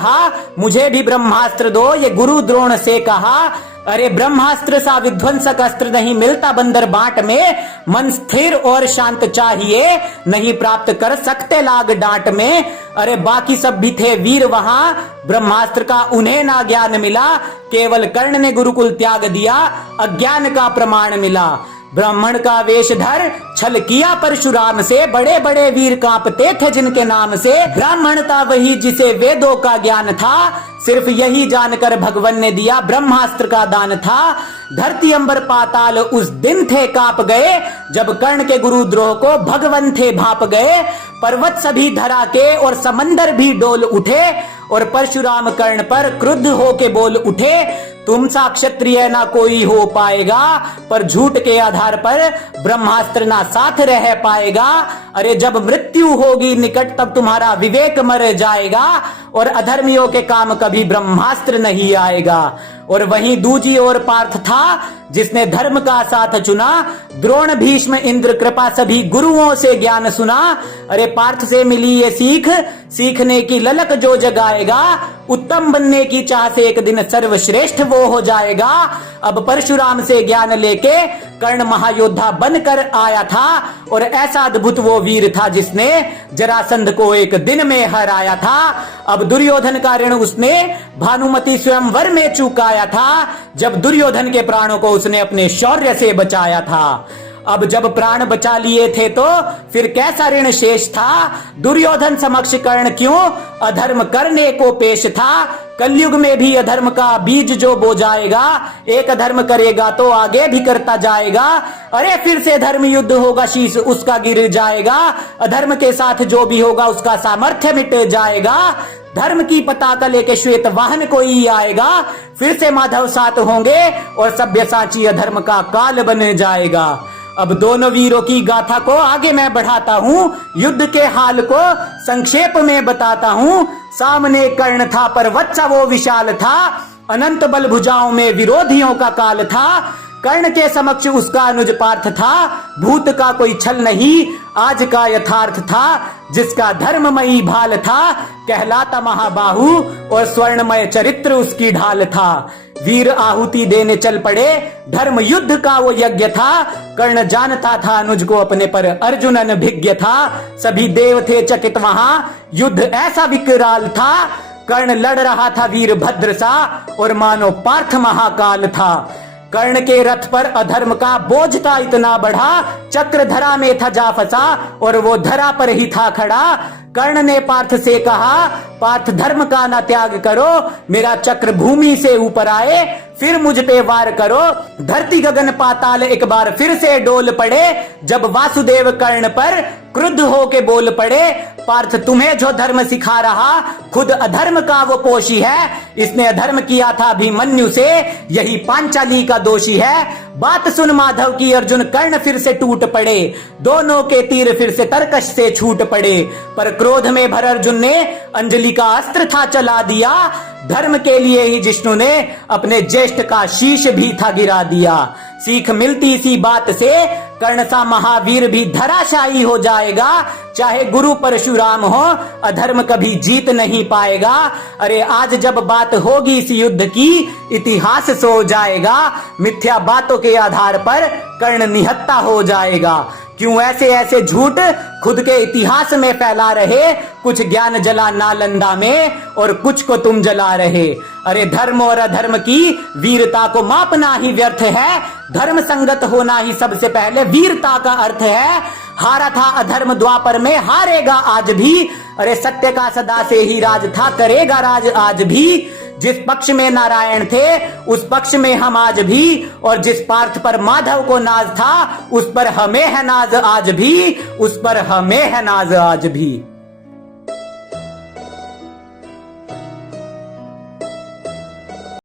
कहा मुझे भी ब्रह्मास्त्र दो, ये गुरु द्रोण से कहा। अरे ब्रह्मास्त्र सा विध्वंसक अस्त्र नहीं मिलता बंदर बाट में, मन स्थिर और शांत चाहिए, नहीं प्राप्त कर सकते लाग डांट में। अरे बाकी सब भी थे वीर वहां, ब्रह्मास्त्र का उन्हें ना ज्ञान मिला, केवल कर्ण ने गुरुकुल त्याग दिया, अज्ञान का प्रमाण मिला। ब्राह्मण का वेश धर छल किया परशुराम से, बड़े बड़े वीर कांपते थे जिनके नाम से। ब्राह्मण था वही जिसे वेदों का ज्ञान था, सिर्फ यही जानकर भगवान ने दिया ब्रह्मास्त्र का दान था। धरती अंबर पाताल उस दिन थे कांप गए, जब कर्ण के गुरुद्रोह को भगवान थे भाप गए। पर्वत सभी धरा के और समंदर भी डोल उठे, और परशुराम कर्ण पर क्रुद्ध होके बोल उठे, तुम सा क्षत्रिय ना कोई हो पाएगा, पर झूठ के आधार पर ब्रह्मास्त्र ना साथ रह पाएगा। अरे जब मृत्यु होगी निकट तब तुम्हारा विवेक मर जाएगा, और अधर्मियों के काम कभी ब्रह्मास्त्र नहीं आएगा। और वहीं दूजी ओर पार्थ था जिसने धर्म का साथ चुना, द्रोण भीष्म इंद्र कृपा सभी गुरुओं से ज्ञान सुना। अरे पार्थ से मिली ये सीख, सीखने की ललक जो जगाएगा, उत्तम बनने की चाह से एक दिन सर्वश्रेष्ठ वो हो जाएगा। अब परशुराम से ज्ञान लेके कर्ण महायोद्धा बनकर आया था, और ऐसा अद्भुत वो वीर था जिसने जरासंध को एक दिन में हराया था। अब दुर्योधन का ऋण उसने भानुमति स्वयंवर में चुकाया था, जब दुर्योधन के प्राणों को उसने अपने शौर्य से बचाया था। अब जब प्राण बचा लिए थे तो फिर कैसा ऋण शेष था, दुर्योधन समक्ष कर्ण क्यों अधर्म करने को पेश था। कलयुग में भी अधर्म का बीज जो बो जाएगा, एक अधर्म करेगा तो आगे भी करता जाएगा। अरे फिर से धर्म युद्ध होगा, शीश उसका गिर जाएगा, अधर्म के साथ जो भी होगा उसका सामर्थ्य मिट जाएगा। धर्म की पताका लेके श्वेत वाहन कोई आएगा, फिर से माधव साथ होंगे, और सभ्यसाची अधर्म का काल बन जाएगा। अब दोनों वीरों की गाथा को आगे मैं बढ़ाता हूँ, युद्ध के हाल को संक्षेप में बताता हूँ। सामने कर्ण था पर वत्सा वो विशाल था, अनंत बल भुजाओं में विरोधियों का काल था। कर्ण के समक्ष उसका अनुज पार्थ था, भूत का कोई छल नहीं आज का यथार्थ था। जिसका धर्ममयी भाल था, कहलाता महाबाहु, और स्वर्णमय चरित्र उसकी ढाल था। वीर आहुति देने चल पड़े, धर्म युद्ध का वो यज्ञ था। कर्ण जानता था अनुज को अपने पर, अर्जुन अनभिज्ञ था। सभी देव थे चकित वहां, युद्ध ऐसा विकराल था। कर्ण लड़ रहा था वीर भद्र सा, और मानो पार्थ महाकाल था। कर्ण के रथ पर अधर्म का बोझ था इतना बढ़ा, चक्र धरा में था जा फंसा, और वो धरा पर ही था खड़ा। कर्ण ने पार्थ से कहा, पार्थ धर्म का ना त्याग करो, मेरा चक्र भूमि से ऊपर आए फिर मुझ पे वार करो। धरती गगन पाताल एक बार फिर से डोल पड़े, जब वासुदेव कर्ण पर क्रुद्ध होके बोल पड़े, पार्थ तुम्हें जो धर्म सिखा रहा, खुद अधर्म का वो पोषी है। इसने अधर्म किया था अभिमन्यु से, यही पांचाली का दोषी है। बात सुन माधव की अर्जुन, कर्ण फिर से टूट पड़े, दोनों के तीर फिर से तरकश से छूट पड़े। पर क्रोध में भर अर्जुन ने अंजलि का अस्त्र था चला दिया, धर्म के लिए ही जिष्णु ने अपने ज्येष्ठ का शीश भी था गिरा दिया। सीख मिलती इसी बात से, कर्ण सा महावीर भी धराशायी हो जाएगा। चाहे गुरु परशुराम हो, अधर्म कभी जीत नहीं पाएगा। अरे आज जब बात होगी इस युद्ध की, इतिहास सो जाएगा। मिथ्या बातों के आधार पर कर्ण निहत्ता हो जाएगा। क्यों ऐसे ऐसे झूठ खुद के इतिहास में फैला रहे, कुछ ज्ञान जला नालंदा में और कुछ को तुम जला रहे। अरे धर्म और अधर्म की वीरता को मापना ही व्यर्थ है, धर्म संगत होना ही सबसे पहले वीरता का अर्थ है। हारा था अधर्म द्वापर में, हारेगा आज भी। अरे सत्य का सदा से ही राज था, करेगा राज आज भी। जिस पक्ष में नारायण थे उस पक्ष में हम आज भी, और जिस पार्थ पर माधव को नाज था उस पर हमें है नाज आज भी, उस पर हमें है नाज आज भी।